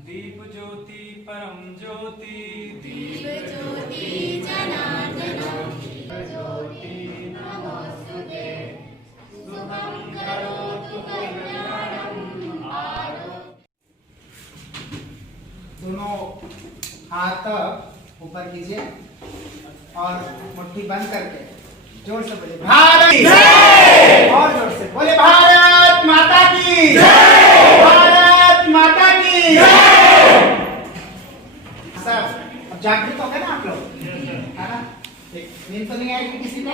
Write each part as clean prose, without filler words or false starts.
दीप ज्योति परम ज्योति, दीप ज्योति जनार्दन, ज्योति नमोस्तुते। शुभं करोतु कल्याणं दोनों हाथ ऊपर कीजिए और मुट्ठी बंद करके जोर से बोले भारत की जय। और जोर से बोले भारत माता की जय। भारत माता की जय। सब अब जागृत हो गए ना आप लोग, है ना? नींद तो नहीं आएगी किसी को?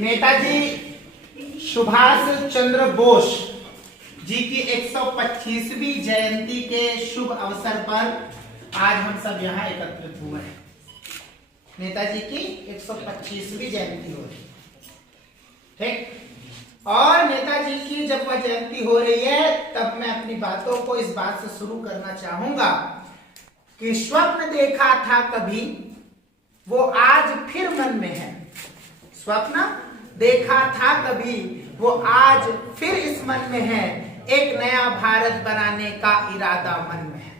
नेताजी सुभाष चंद्र बोस जी की 125वीं जयंती के शुभ अवसर पर आज हम सब यहाँ एकत्रित हुए हैं। नेताजी की 125वीं जयंती हो रही है, ठीक? और नेताजी की जब वह जयंती हो रही है तब मैं अपनी बातों को इस बात से शुरू करना चाहूंगा कि स्वप्न देखा था कभी, वो आज फिर मन में है। स्वप्न देखा था कभी, वो आज फिर इस मन में है। एक नया भारत बनाने का इरादा मन में है।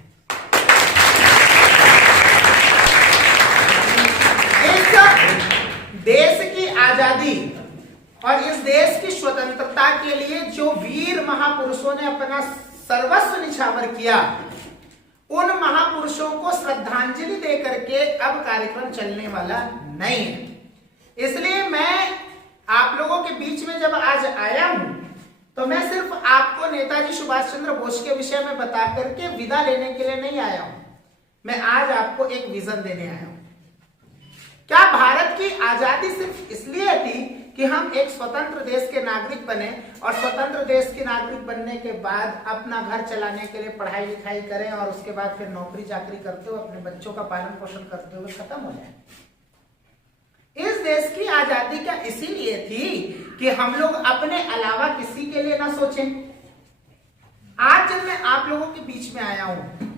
इस देश की आजादी और इस देश की स्वतंत्रता के लिए जो वीर महापुरुषों ने अपना सर्वस्व निछावर किया, उन महापुरुषों को श्रद्धांजलि दे करके अब कार्यक्रम चलने वाला नहीं है। इसलिए मैं आप लोगों के बीच में जब आज आया हूं तो मैं सिर्फ आपको नेताजी सुभाष चंद्र बोस के विषय में बता करके विदा लेने के लिए नहीं आया हूं। मैं आज आपको एक विजन देने आया हूं। क्या भारत की आजादी सिर्फ इसलिए थी कि हम एक स्वतंत्र देश के नागरिक बने और स्वतंत्र देश के नागरिक बनने के बाद अपना घर चलाने के लिए पढ़ाई लिखाई करें और उसके बाद फिर नौकरी चाकरी करते हुए अपने बच्चों का पालन पोषण करते हुए खत्म हो जाए? इस देश की आजादी क्या इसीलिए थी कि हम लोग अपने अलावा किसी के लिए ना सोचें? आज जब मैं आप लोगों के बीच में आया हूं,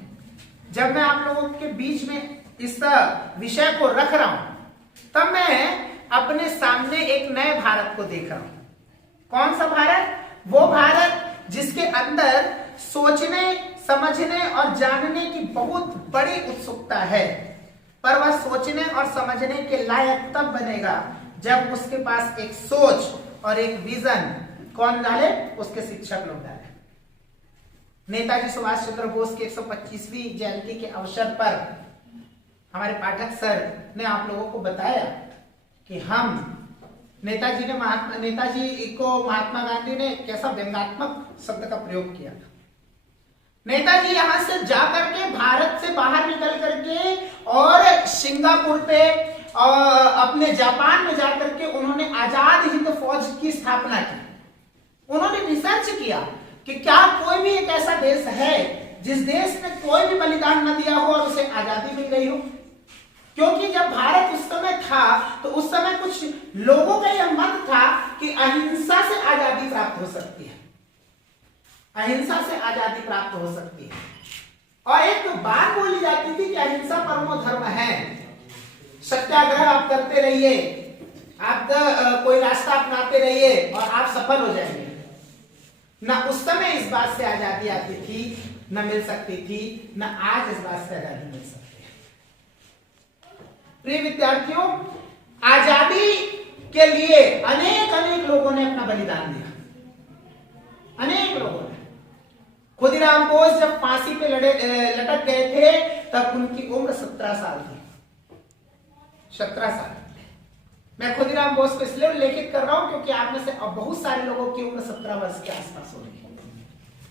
जब मैं आप लोगों के बीच में इस विषय को रख रहा हूं, तब मैं अपने सामने एक नए भारत को देख रहा हूं। कौन सा भारत? वो भारत जिसके अंदर सोचने, समझने और जानने की बहुत बड़ी उत्सुकता है, पर वह सोचने और समझने के लायक तब बनेगा जब उसके पास एक सोच और एक विजन कौन डाले? उसके शिक्षक लोग डाले। नेताजी सुभाष चंद्र बोस की 125वीं जयंती के अवसर पर हमारे पाठक सर ने आप लोगों को बताया कि हम नेताजी को महात्मा गांधी ने कैसा व्यंग्यात्मक शब्द का प्रयोग किया था। नेताजी यहां से जाकर के भारत से बाहर निकल करके और सिंगापुर पे और अपने जापान में जाकर के उन्होंने आजाद हिंद फौज की स्थापना की। उन्होंने रिसर्च किया कि क्या कोई भी एक ऐसा देश है जिस देश ने कोई भी बलिदान न दिया हो और उसे आजादी मिल गई हो। क्योंकि जब भारत उस समय था तो उस समय कुछ लोगों का यह मत था कि अहिंसा से आजादी प्राप्त हो सकती है, अहिंसा से आजादी प्राप्त हो सकती है। और एक बात बोली जाती थी कि अहिंसा परमो धर्म है। सत्याग्रह आप करते रहिए, आप कोई रास्ता अपनाते रहिए और आप सफल हो जाएंगे। ना उस समय इस बात से आजादी आती थी, न मिल सकती थी, न आज इस बात से आजादी मिल सकती है। प्रिय विद्यार्थियों, आजादी के लिए अनेक लोगों ने अपना बलिदान दिया, अनेक लोगों ने। खुदीराम बोस जब फांसी पे लटक गए थे तब उनकी उम्र 17 साल थी। 17 साल। मैं खुदीराम बोस को इसलिए उल्लेखित कर रहा हूं क्योंकि आप में से अब बहुत सारे लोगों की उम्र 17 वर्ष के आसपास हो रही है।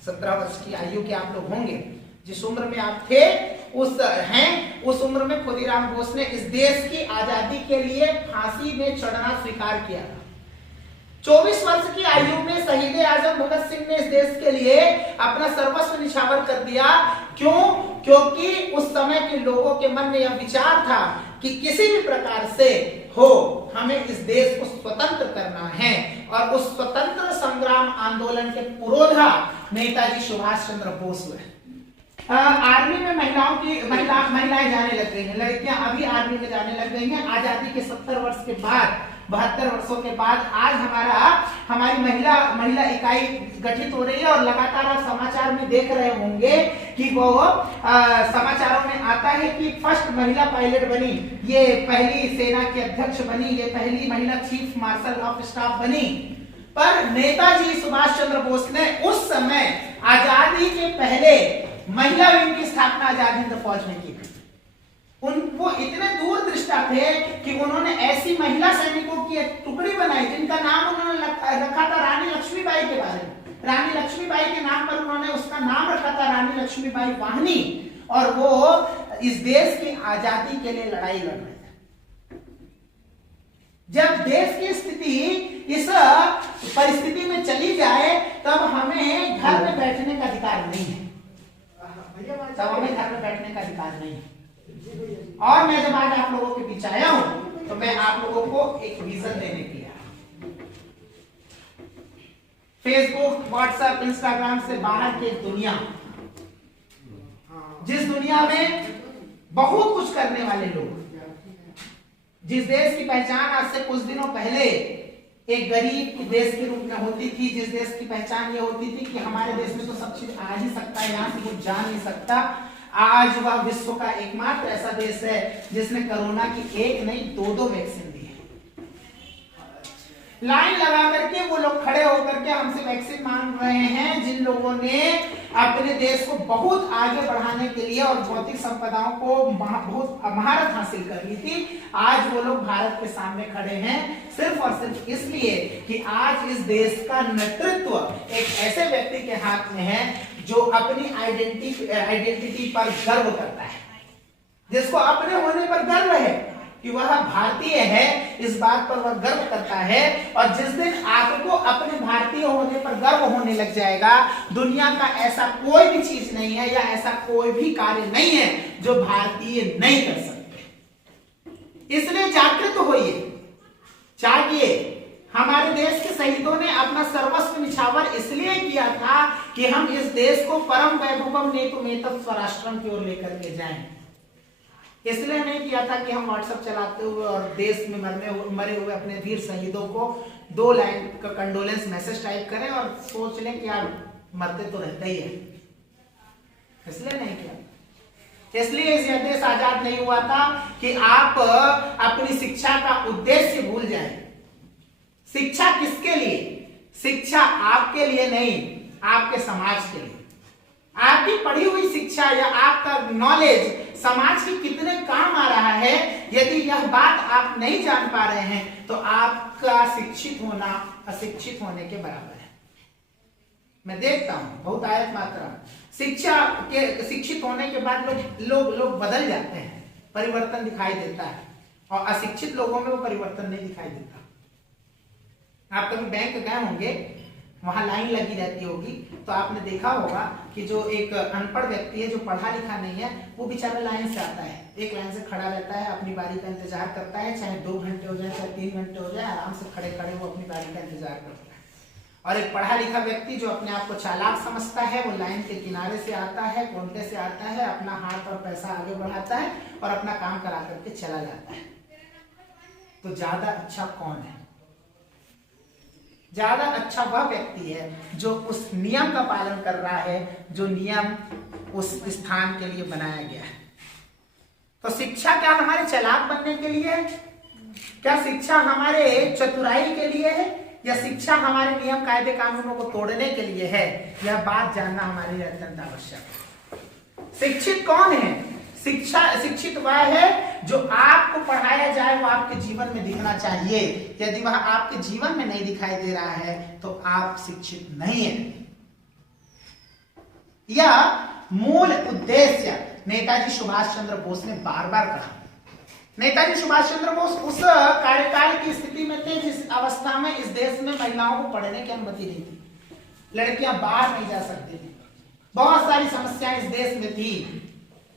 17 वर्ष की आयु के आप लोग होंगे। जिस उम्र में आप थे उस उम्र में खुदीराम बोस ने इस देश की आजादी के लिए फांसी में चढ़ना स्वीकार किया था। 24 वर्ष की आयु में शहीद आजम भगत सिंह ने इस देश के लिए अपना सर्वस्व निछावर कर दिया। क्यों? क्योंकि उस समय के लोगों के मन में यह विचार था कि किसी भी प्रकार से हो हमें इस देश को स्वतंत्र करना है। और उस स्वतंत्र संग्राम आंदोलन के पुरोधा नेताजी सुभाष चंद्र बोस हुए। आर्मी में महिलाएं जाने लग गई हैं, लड़कियां अभी आर्मी में जाने लग गई हैं। आजादी के 70 वर्ष के बाद 72 वर्षों के बाद आज हमारी महिला इकाई गठित हो रही है। और लगातार आप समाचार में देख रहे होंगे कि वो समाचारों में आता है कि फर्स्ट महिला पायलट बनी, ये पहली सेना की अध्यक्ष बनी, ये पहली महिला चीफ मार्शल ऑफ स्टाफ बनी। पर नेताजी सुभाष चंद्र बोस ने उस समय आजादी के पहले महिला विंग की स्थापना आजाद हिंद फौज में की। वो इतने दूरदृष्टा थे कि उन्होंने ऐसी महिला सैनिकों की एक टुकड़ी बनाई जिनका नाम उन्होंने रखा था रानी लक्ष्मीबाई के बारे में। रानी लक्ष्मीबाई के नाम पर उन्होंने उसका नाम रखा था रानी लक्ष्मीबाई वाहनी। और वो इस देश की आजादी के लिए लड़ाई लड़ रहे थे। जब देश की स्थिति इस परिस्थिति में चली जाए तब हमें घर में बैठने का अधिकार नहीं है, तब हमें घर में बैठने का अधिकार नहीं है। और मैं जब आज आप लोगों के बीच आया हूं तो मैं आप लोगों को एक विजन देने के लिए फेसबुक, व्हाट्सएप, इंस्टाग्राम से बाहर की दुनिया, जिस दुनिया में बहुत कुछ करने वाले लोग, जिस देश की पहचान आज से कुछ दिनों पहले एक गरीब देश के रूप में होती थी, जिस देश की पहचान ये होती थी कि हमारे देश में तो सब चीज आ ही सकता है, यहां से कुछ जा नहीं सकता, आज वह विश्व का एकमात्र ऐसा देश है जिसने कोरोना की एक नहीं दो वैक्सीन दी है। लाइन लगा करके वो लोग खड़े होकर के हमसे वैक्सीन मांग रहे हैं, जिन लोगों ने अपने देश को बहुत आगे बढ़ाने के लिए और भौतिक संपदाओं को बहुत महारत हासिल कर ली थी। आज वो लोग भारत के सामने खड़े हैं सिर्फ और सिर्फ इसलिए कि आज इस देश का नेतृत्व एक ऐसे व्यक्ति के हाथ में है जो अपनी आइडेंटिटी पर गर्व करता है, जिसको अपने होने पर गर्व है कि वह भारतीय है, इस बात पर वह गर्व करता है। और जिस दिन आपको अपने भारतीय होने पर गर्व होने लग जाएगा, दुनिया का ऐसा कोई भी चीज नहीं है या ऐसा कोई भी कार्य नहीं है जो भारतीय नहीं कर सकते। इसलिए जागृत होइए, जागिए। हमारे देश के शहीदों ने अपना सर्वस्व निछावर इसलिए किया था कि हम इस देश को परम वैभवम नेतुमेतत् स्वराष्ट्रम की ओर लेकर के जाएं। इसलिए नहीं किया था कि हम व्हाट्सएप चलाते हुए और देश में मरे हुए अपने वीर शहीदों को 2 लाइन का कंडोलेंस मैसेज टाइप करें और सोच लें कि यार मरते तो रहते ही है। इसलिए नहीं किया। इसलिए यह देश आजाद नहीं हुआ था कि आप अपनी शिक्षा का उद्देश्य भूल जाएं। शिक्षा किसके लिए? शिक्षा आपके लिए नहीं, आपके समाज के लिए। आपकी पढ़ी हुई शिक्षा या आपका नॉलेज समाज के कितने काम आ रहा है, यदि यह बात आप नहीं जान पा रहे हैं तो आपका शिक्षित होना अशिक्षित होने के बराबर है। मैं देखता हूं बहुत आयत मात्रा शिक्षा के शिक्षित होने के बाद लोग बदल जाते हैं, परिवर्तन दिखाई देता है, और अशिक्षित लोगों में वो परिवर्तन नहीं दिखाई देता। आप कभी बैंक गए होंगे, वहां लाइन लगी रहती होगी, तो आपने देखा होगा कि जो एक अनपढ़ व्यक्ति है, जो पढ़ा लिखा नहीं है, वो बेचारा लाइन से आता है, एक लाइन से खड़ा रहता है, अपनी बारी का इंतजार करता है, चाहे 2 घंटे हो जाए, चाहे 3 घंटे हो जाए, आराम से खड़े खड़े वो अपनी बारी का इंतजार करता है। और एक पढ़ा लिखा व्यक्ति जो अपने आप को चालाक समझता है, वो लाइन के किनारे से आता है, कोने से आता है, अपना हाथ और पैसा आगे बढ़ाता है और अपना काम करा करके चला जाता है। तो ज्यादा अच्छा कौन है? ज्यादा अच्छा वह व्यक्ति है जो उस नियम का पालन कर रहा है, जो नियम उस स्थान के लिए बनाया गया है। तो शिक्षा क्या हमारे चालाक बनने के लिए है? क्या शिक्षा हमारे चतुराई के लिए है, या शिक्षा हमारे नियम कायदे कानूनों को तोड़ने के लिए है? यह बात जानना हमारे लिए अत्यंत आवश्यक है। शिक्षित कौन है? शिक्षित वह है जो आपको पढ़ाया जाए वो आपके जीवन में दिखना चाहिए। यदि वह आपके जीवन में नहीं दिखाई दे रहा है तो आप शिक्षित नहीं है। यह मूल उद्देश्य नेताजी सुभाष चंद्र बोस ने बार बार कहा। नेताजी सुभाष चंद्र बोस उस कार्यकाल की स्थिति में थे जिस अवस्था में इस देश में महिलाओं को पढ़ने की अनुमति नहीं थी, लड़कियां बाहर नहीं जा सकती थी, बहुत सारी समस्याएं इस देश में थी,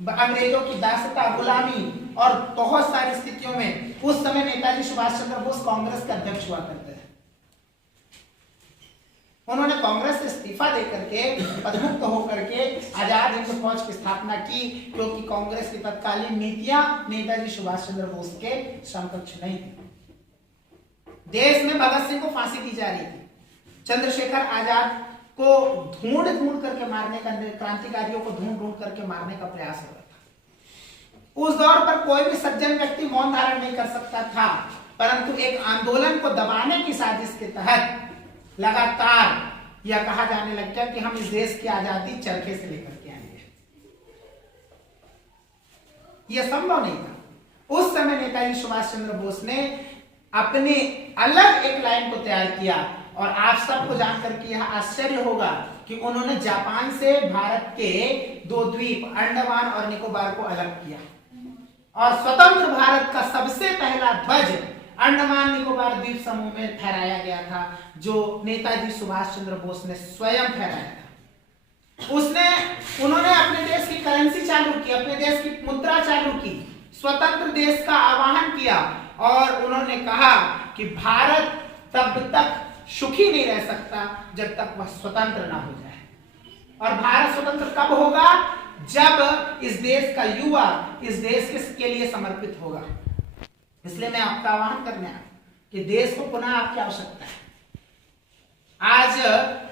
अंग्रेजों की दासता, गुलामी और बहुत सारी स्थितियों में उस समय नेताजी सुभाष चंद्र बोस कांग्रेस के अध्यक्ष हुआ करते थे। उन्होंने कांग्रेस से इस्तीफा देकर के पदमुक्त होकर के आजाद हिंद फौज की स्थापना की, क्योंकि कांग्रेस की तत्कालीन नीतियां नेताजी सुभाष चंद्र बोस के समकक्ष नहीं थी। देश में भगत सिंह को फांसी दी जा रही थी, चंद्रशेखर आजाद को ढूंढ ढूंढ करके मारने का, क्रांतिकारियों को ढूंढ ढूंढ करके मारने का प्रयास हो रहा था। उस दौर पर कोई भी सज्जन व्यक्ति मौन धारण नहीं कर सकता था, परंतु एक आंदोलन को दबाने की साजिश के तहत लगातार यह कहा जाने लग गया कि हम इस देश की आजादी चरखे से लेकर के आएंगे। यह संभव नहीं था। उस समय नेताजी सुभाष चंद्र बोस ने अपने अलग एक लाइन को तैयार किया, और आप सबको जानकर के यह आश्चर्य होगा कि उन्होंने जापान से भारत के 2 द्वीप अंडमान और निकोबार को अलग किया, और स्वतंत्र भारत का सबसे पहला ध्वज अंडमान निकोबार द्वीप समूह में फहराया गया था, जो नेताजी सुभाष चंद्र बोस ने स्वयं फहराया था। उन्होंने अपने देश की करेंसी चालू की, अपने देश की मुद्रा चालू की, स्वतंत्र देश का आह्वान किया, और उन्होंने कहा कि भारत तब तक सुखी नहीं रह सकता जब तक वह स्वतंत्र ना हो जाए, और भारत स्वतंत्र कब होगा? जब इस देश का युवा इस देश के लिए समर्पित होगा। इसलिए मैं आपका आह्वान करने आया कि देश को पुनः आपकी आवश्यकता है। आज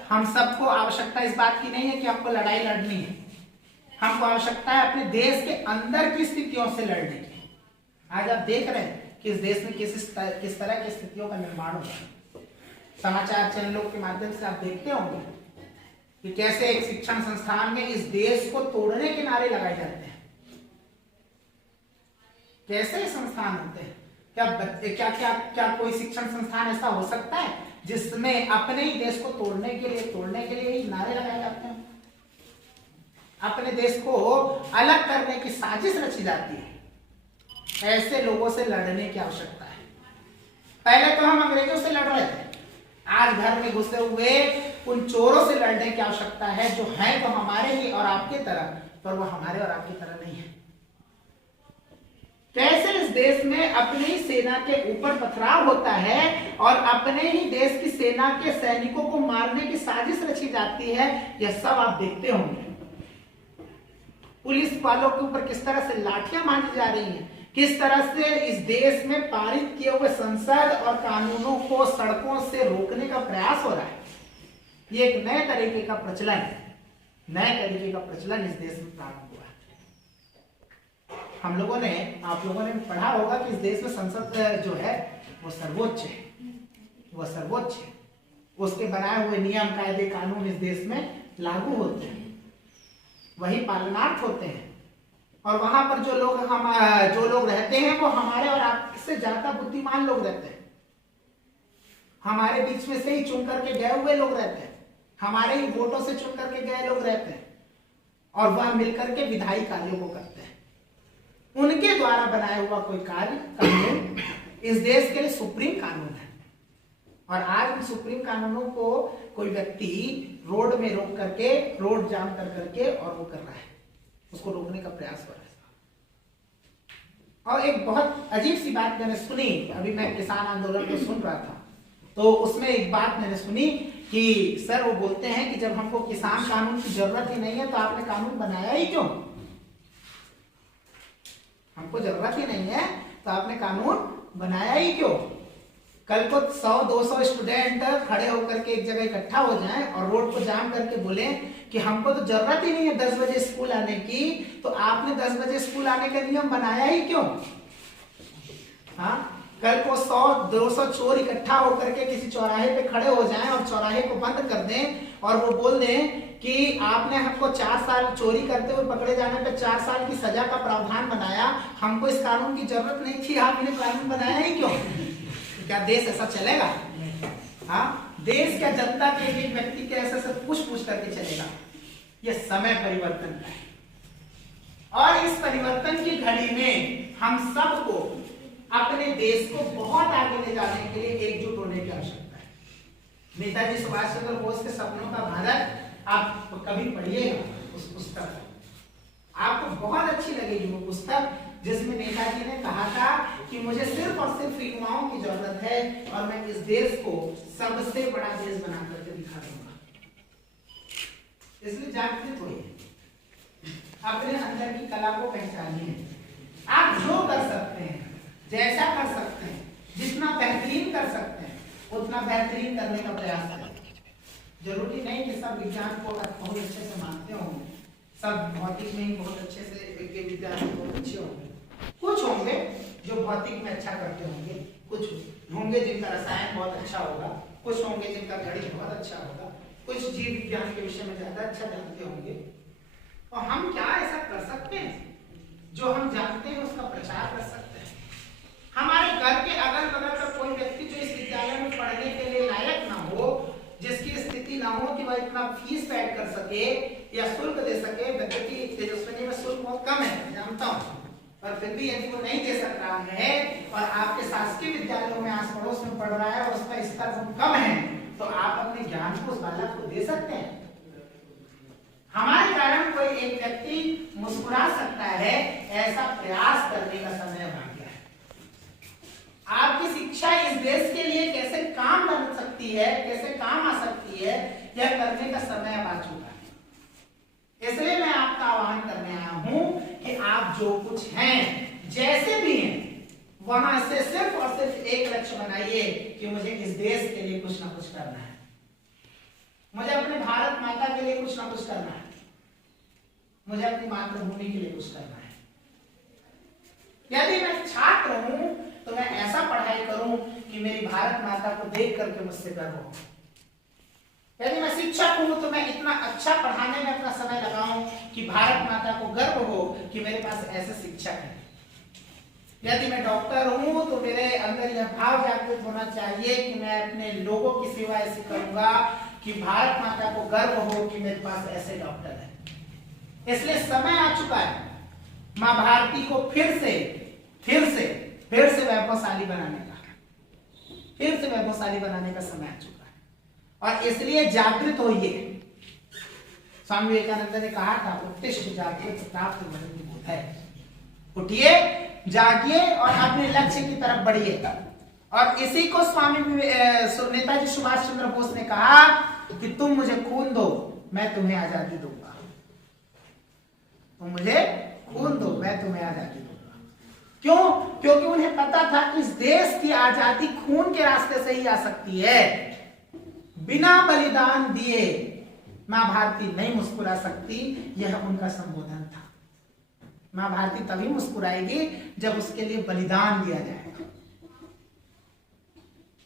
हम सबको आवश्यकता इस बात की नहीं है कि हमको लड़ाई लड़नी है, हमको आवश्यकता है अपने देश के अंदर की स्थितियों से लड़ने की। आज आप देख रहे हैं कि इस देश में किस तरह की स्थितियों का निर्माण हो रहा है। समाचार चैनलों के माध्यम से आप देखते होंगे कि कैसे एक शिक्षण संस्थान में इस देश को तोड़ने के नारे लगाए जाते हैं। कैसे संस्थान होते हैं? क्या कोई शिक्षण संस्थान ऐसा हो सकता है जिसमें अपने ही देश को तोड़ने के लिए ही नारे लगाए जाते हैं? अपने देश को अलग करने की साजिश रची जाती है। ऐसे लोगों से लड़ने की आवश्यकता है। पहले तो हम अंग्रेजों से लड़ रहे थे, आज घर में घुसे हुए उन चोरों से लड़ने की आवश्यकता है, जो हैं तो हमारे ही और आपके तरह, पर वो हमारे और आपकी तरह नहीं है। कैसे इस देश में अपनी ही सेना के ऊपर पथराव होता है और अपने ही देश की सेना के सैनिकों को मारने की साजिश रची जाती है, यह सब आप देखते होंगे। पुलिस वालों के ऊपर किस तरह से लाठियां मारी जा रही हैं, किस तरह से इस देश में पारित किए हुए संसद और कानूनों को सड़कों से रोकने का प्रयास हो रहा है। ये एक नए तरीके का प्रचलन इस देश में प्रारंभ हुआ है। आप लोगों ने पढ़ा होगा कि इस देश में संसद जो है वो सर्वोच्च है। उसके बनाए हुए नियम, कायदे, कानून इस देश में लागू होते हैं, वही पालनार्थ होते हैं, और वहां पर जो लोग रहते हैं वो हमारे और आपसे ज्यादा बुद्धिमान लोग रहते हैं। हमारे बीच में से ही चुन करके गए हुए लोग रहते हैं, हमारे ही वोटों से चुन करके गए लोग रहते हैं, और वह मिलकर के विधायी कार्यों को करते हैं। उनके द्वारा बनाया हुआ कोई कानून इस देश के लिए सुप्रीम कानून है, और आज इन सुप्रीम कानूनों को कोई व्यक्ति रोड में रोक करके, रोड जाम कर करके और वो कर रहा है, उसको रोकने का प्रयास कर रहा है। और एक बहुत अजीब सी बात मैंने सुनी, अभी मैं किसान आंदोलन को सुन रहा था, तो उसमें एक बात मैंने सुनी कि सर वो बोलते हैं कि जब हमको किसान कानून की जरूरत ही नहीं है तो आपने कानून बनाया ही क्यों? हमको जरूरत ही नहीं है तो आपने कानून बनाया ही क्यों? कल को 100-200 स्टूडेंट खड़े होकर के एक जगह इकट्ठा हो जाएं और रोड को जाम करके बोले कि हमको तो जरूरत ही नहीं है 10 बजे स्कूल आने की, तो आपने 10 बजे स्कूल आने का नियम बनाया ही क्यों? हाँ, कल को 100-200 चोर इकट्ठा होकर के किसी चौराहे पे खड़े हो जाएं और चौराहे को बंद कर दें और वो बोल दें कि आपने हमको 4 साल चोरी करते हुए पकड़े जाने पे 4 साल की सजा का प्रावधान बनाया, हमको इस कानून की जरूरत नहीं थी, आपने कानून बनाया ही क्यों? क्या देश ऐसा चलेगा? हाँ, देश क्या जनता के एक व्यक्ति के ऐसे से पूछ करके चलेगा? यह समय परिवर्तन का है, और इस परिवर्तन की घड़ी में हम सबको अपने देश को बहुत आगे ले जाने के लिए एकजुट होने की आवश्यकता है। नेताजी सुभाष चंद्र बोस के सपनों का भारत आप कभी पढ़िएगा उस पुस्तक, आपको बहुत अच्छी लगेगी वो पुस्तक, जिसमें नेताजी ने कहा था कि मुझे सिर्फ और सिर्फ युवाओं की जरूरत है और मैं इस देश को सबसे बड़ा देश बना करके दिखा दूंगा। इसलिए जागृत होइए, अपने अंदर की कला को पहचानिए। आप जो कर सकते हैं, जैसा कर सकते हैं, जितना बेहतरीन कर सकते हैं, उतना बेहतरीन करने का प्रयास करें। जरूरी नहीं कि सब विज्ञान को बहुत अच्छे से मानते होंगे, सब भौतिक में ही बहुत अच्छे से विज्ञान बहुत अच्छे होंगे। कुछ होंगे जो भौतिक में अच्छा करते होंगे, कुछ होंगे जिनका रसायन बहुत अच्छा होगा, कुछ होंगे जिनका गणित बहुत अच्छा होगा, कुछ जीव विज्ञान के विषय में ज्यादा अच्छा जानते होंगे। तो हम क्या ऐसा कर सकते हैं जो हम जानते हैं उसका प्रचार कर सकते हैं? हमारे घर के अगल बगल का कोई व्यक्ति जो इस विद्यालय में पढ़ने के लिए लायक ना हो, जिसकी स्थिति ना हो कि वह इतना फीस पेड कर सके या शुल्क दे सके, यद्यपि तेजस्विनी में शुल्क बहुत कम है मैं जानता हूँ, पर फिर भी यदि वो नहीं दे सक रहा है और आपके शासकीय विद्यालयों में आस पड़ोस में पढ़ रहा है और उसका स्तर बहुत कम है, तो आप अपने ज्ञान को उस बालक को दे सकते हैं। हमारे कारण कोई एक व्यक्ति मुस्कुरा सकता है, ऐसा प्रयास करने का समय आ गया है। आपकी शिक्षा इस देश के लिए कैसे काम बन सकती है, कैसे काम आ सकती है, यह करने का समय अब आ चुका है। इसलिए मैं आपका आह्वान करने आया हूं कि आप जो कुछ हैं, जैसे भी हैं, वहां से सिर्फ और सिर्फ एक लक्ष्य बनाइए कि मुझे इस देश के लिए कुछ ना कुछ करना है, मुझे अपने भारत माता के लिए कुछ ना कुछ करना है, मुझे अपनी मातृभूमि के लिए कुछ करना है। यदि मैं छात्र हूं तो मैं ऐसा पढ़ाई करूं कि मेरी भारत माता को देख करके मुझसे गर्व हो। यदि मैं शिक्षक हूं तो मैं इतना अच्छा पढ़ाने में अपना समय लगाऊं कि भारत माता को गर्व हो कि मेरे पास ऐसे शिक्षक हैं। यदि मैं डॉक्टर हूं तो मेरे अंदर यह भाव जागृत होना चाहिए कि मैं अपने लोगों की सेवा ऐसी करूंगा कि भारत माता को गर्व हो कि मेरे पास ऐसे डॉक्टर हैं। इसलिए समय आ चुका है मां भारती को फिर से वैभवशाली बनाने का समय आ चुका है, और इसलिए जागृत होइए। स्वामी विवेकानंद ने कहा था, उत्तिष्ठ जागृत प्राप्त वरदान बोध है। उठिए, जागिए और अपने लक्ष्य की तरफ बढ़िए। और इसी को नेताजी सुभाष चंद्र बोस ने कहा कि तुम मुझे खून दो, मैं तुम्हें आजादी दूंगा। तुम मुझे खून दो, मैं तुम्हें आजादी दूंगा। क्यों? क्योंकि उन्हें पता था कि इस देश की आजादी खून के रास्ते से ही आ सकती है। बिना बलिदान दिए मां भारती नहीं मुस्कुरा सकती, यह उनका संबोधन था। मां भारती तभी मुस्कुराएगी जब उसके लिए बलिदान दिया जाएगा।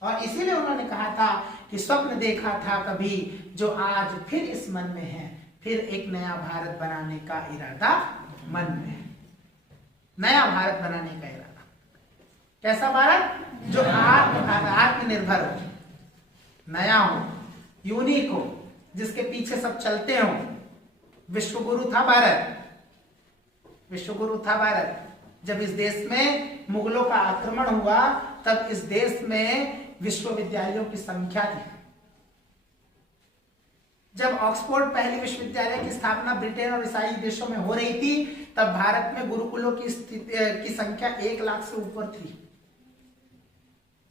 और इसीलिए उन्होंने कहा था कि स्वप्न देखा था कभी जो आज फिर इस मन में है, फिर एक नया भारत बनाने का इरादा मन में है। नया भारत बनाने का इरादा, कैसा भारत? जो आत्मनिर्भर हो, नया हो, यूनिक हो, जिसके पीछे सब चलते हो। विश्वगुरु था भारत। जब इस देश में मुगलों का आक्रमण हुआ तब इस देश में विश्वविद्यालयों की संख्या थी। जब ऑक्सफोर्ड पहली विश्वविद्यालय की स्थापना ब्रिटेन और ईसाई देशों में हो रही थी, तब भारत में गुरुकुलों की संख्या 1 लाख से ऊपर थी।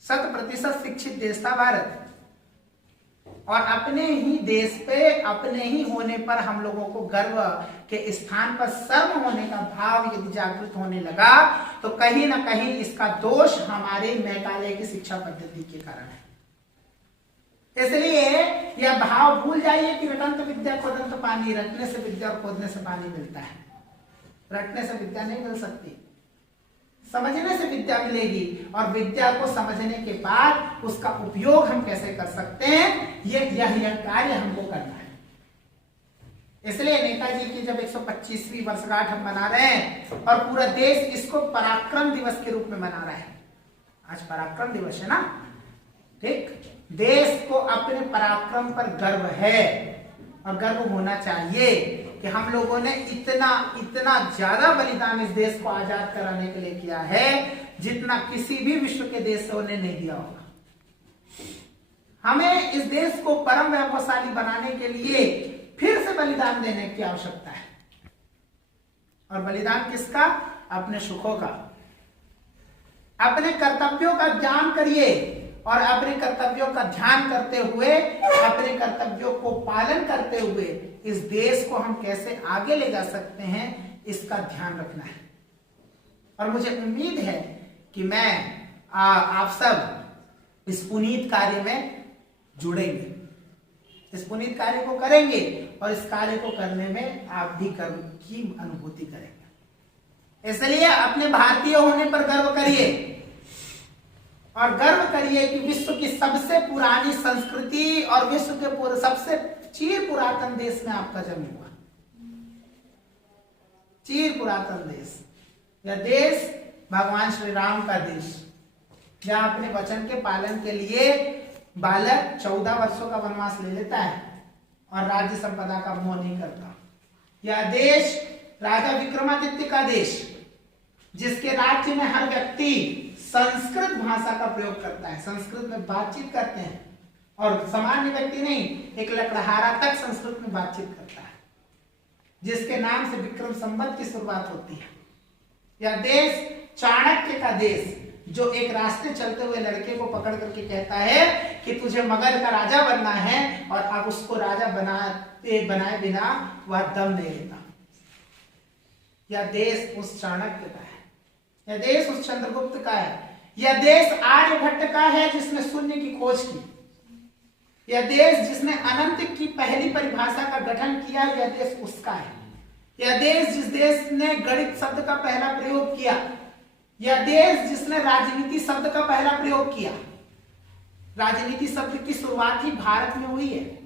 100% शिक्षित देश था भारत। और अपने ही देश पे, अपने ही होने पर हम लोगों को गर्व के स्थान पर शर्म होने का भाव यदि जागृत होने लगा, तो कहीं ना कहीं इसका दोष हमारे मेघालय की शिक्षा पद्धति के कारण है। इसलिए यह भाव भूल जाइए कि रटंत विद्या खोदंत पानी, रटने से विद्या और खोदने से पानी मिलता है। रटने से विद्या नहीं मिल सकती, समझने से विद्या मिलेगी। और विद्या को समझने के बाद उसका उपयोग हम कैसे कर सकते हैं, यह कार्य हमको करना है। इसलिए नेताजी की जब 125वीं वर्षगांठ हम मना रहे हैं और पूरा देश इसको पराक्रम दिवस के रूप में मना रहा है। आज पराक्रम दिवस है ना, ठीक? देश को अपने पराक्रम पर गर्व है और गर्व होना चाहिए कि हम लोगों ने इतना ज्यादा बलिदान इस देश को आजाद कराने के लिए किया है जितना किसी भी विश्व के देशों ने नहीं दिया होगा। हमें इस देश को परम वैभवशाली बनाने के लिए फिर से बलिदान देने की आवश्यकता है। और बलिदान किसका? अपने सुखों का। अपने कर्तव्यों का ज्ञान करिए और अपने कर्तव्यों का ध्यान करते हुए, अपने कर्तव्यों को पालन करते हुए इस देश को हम कैसे आगे ले जा सकते हैं, इसका ध्यान रखना है। और मुझे उम्मीद है कि मैं आप सब इस पुनीत कार्य में जुड़ेंगे, इस पुनीत कार्य को करेंगे और इस कार्य को करने में आप भी गर्व की अनुभूति करेंगे। इसलिए अपने भारतीय होने पर गर्व करिए और गर्व करिए कि विश्व की सबसे पुरानी संस्कृति और विश्व के सबसे चिर पुरातन देश में आपका जन्म हुआ। चिर पुरातन देश, यह देश भगवान श्री राम का देश, जहां अपने वचन के पालन के लिए बालक 14 वर्षों का वनवास ले लेता है और राज्य संपदा का मोह नहीं करता। यह देश राजा विक्रमादित्य का देश, जिसके राज्य में हर व्यक्ति संस्कृत भाषा का प्रयोग करता है, संस्कृत में बातचीत करते हैं और सामान्य व्यक्ति नहीं, एक लकड़हारा तक संस्कृत में बातचीत करता है, जिसके नाम से विक्रम संवत की शुरुआत होती है। यह देश चाणक्य का देश, जो एक रास्ते चलते हुए लड़के को पकड़ करके कहता है कि तुझे मगध का राजा बनना है और अब उसको राजा बनाए बिना वह दम नहीं लेता। यह देश उस चाणक्य का है, यह देश उस चंद्रगुप्त का है, यह देश आर्यभट्ट का है जिसने शून्य की खोज की, यह देश जिसने अनंत की पहली परिभाषा का गठन किया, यह देश उसका है। यह देश जिस देश ने गणित शब्द का पहला प्रयोग किया, यह देश जिसने राजनीति शब्द का पहला प्रयोग किया। राजनीति शब्द की शुरुआत ही भारत में हुई है,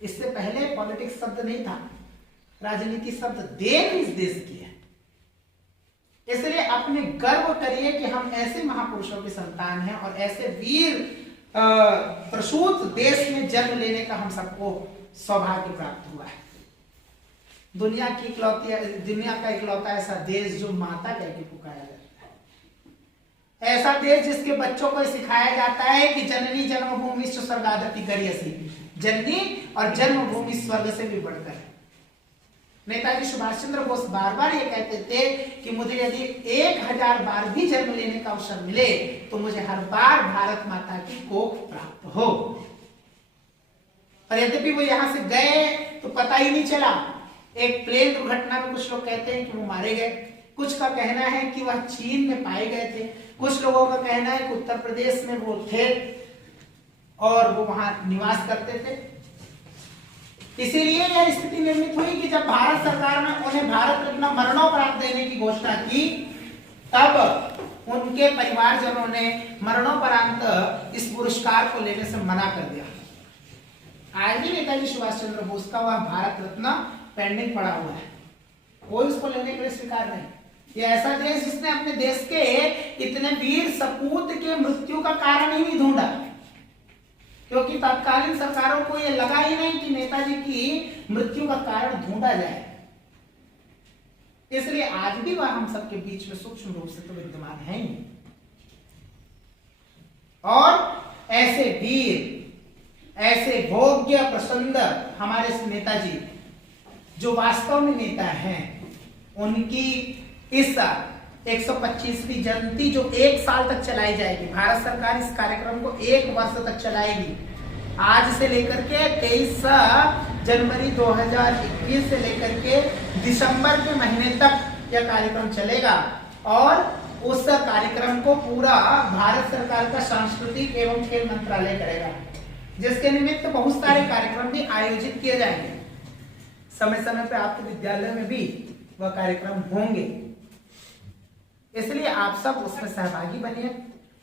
इससे पहले पॉलिटिक्स शब्द नहीं था, राजनीति शब्द देन इस देश की है। इसलिए अपने गर्व करिए कि हम ऐसे महापुरुषों की संतान हैं और ऐसे वीर प्रसूत देश में जन्म लेने का हम सबको सौभाग्य प्राप्त हुआ है। दुनिया का इकलौता ऐसा देश जो माता कह के पुकारा जाता है, ऐसा देश जिसके बच्चों को सिखाया जाता है कि जननी जन्मभूमि स्वर्गादपि गरीयसी, जननी और जन्मभूमि स्वर्ग से भी बढ़कर है। नेताजी सुभाष चंद्र बोस बार बार ये कहते थे कि मुझे यदि 1000 बार भी जन्म लेने का अवसर मिले तो मुझे हर बार भारत माता की कोख प्राप्त हो। और यद्यपि वो यहां से गए तो पता ही नहीं चला। एक प्लेन दुर्घटना में कुछ लोग कहते हैं कि वो मारे गए, कुछ का कहना है कि वह चीन में पाए गए थे, कुछ लोगों का कहना है कि उत्तर प्रदेश में वो थे और वो वहां निवास करते थे। इसीलिए यह स्थिति निर्मित हुई कि जब भारत सरकार ने उन्हें भारत रत्न मरणोपरांत देने की घोषणा की, तब उनके परिवारजनों ने मरणोपरांत इस पुरस्कार को लेने से मना कर दिया। आज भी नेताजी सुभाष चंद्र बोस का वह भारत रत्न पेंडिंग पड़ा हुआ है, कोई उसको लेने के लिए स्वीकार नहीं। यह ऐसा देश जिसने अपने देश के इतने वीर सपूत के मृत्यु का कारण ही नहीं ढूंढा, क्योंकि तत्कालीन सरकारों को यह लगा ही नहीं कि नेताजी की मृत्यु का कारण ढूंढा जाए। इसलिए आज भी वह हम सबके बीच में सूक्ष्म रूप से तो विद्यमान है ही। और ऐसे वीर, ऐसे भोग्य प्रसन्न हमारे नेताजी जो वास्तव में नेता हैं, उनकी इस 125वीं जयंती जो 1 साल तक चलाई जाएगी, भारत सरकार इस कार्यक्रम को 1 वर्ष तक चलाएगी। आज से लेकर के 23 जनवरी 2021 से लेकर के दिसंबर के महीने तक यह कार्यक्रम चलेगा और उस कार्यक्रम को पूरा भारत सरकार का सांस्कृतिक एवं खेल मंत्रालय करेगा, जिसके निमित्त बहुत सारे कार्यक्रम भी आयोजित किए जाएंगे। समय समय पे आपके विद्यालय में भी वह कार्यक्रम होंगे, इसलिए आप सब उसमें सहभागी बनिए।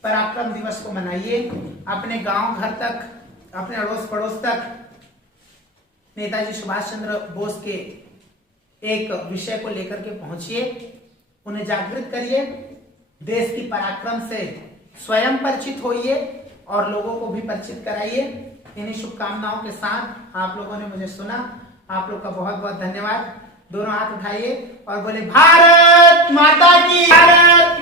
पराक्रम दिवस को मनाइए, अपने गांव घर तक, अपने अड़ोस पड़ोस तक नेताजी सुभाष चंद्र बोस के एक विषय को लेकर के पहुंचिए, उन्हें जागृत करिए, देश की पराक्रम से स्वयं परिचित होइए और लोगों को भी परिचित कराइए। इन्हीं शुभकामनाओं के साथ आप लोगों ने मुझे सुना, आप लोग का बहुत बहुत धन्यवाद। दोनों हाथ उठाइए और बोले भारत माता की। भारत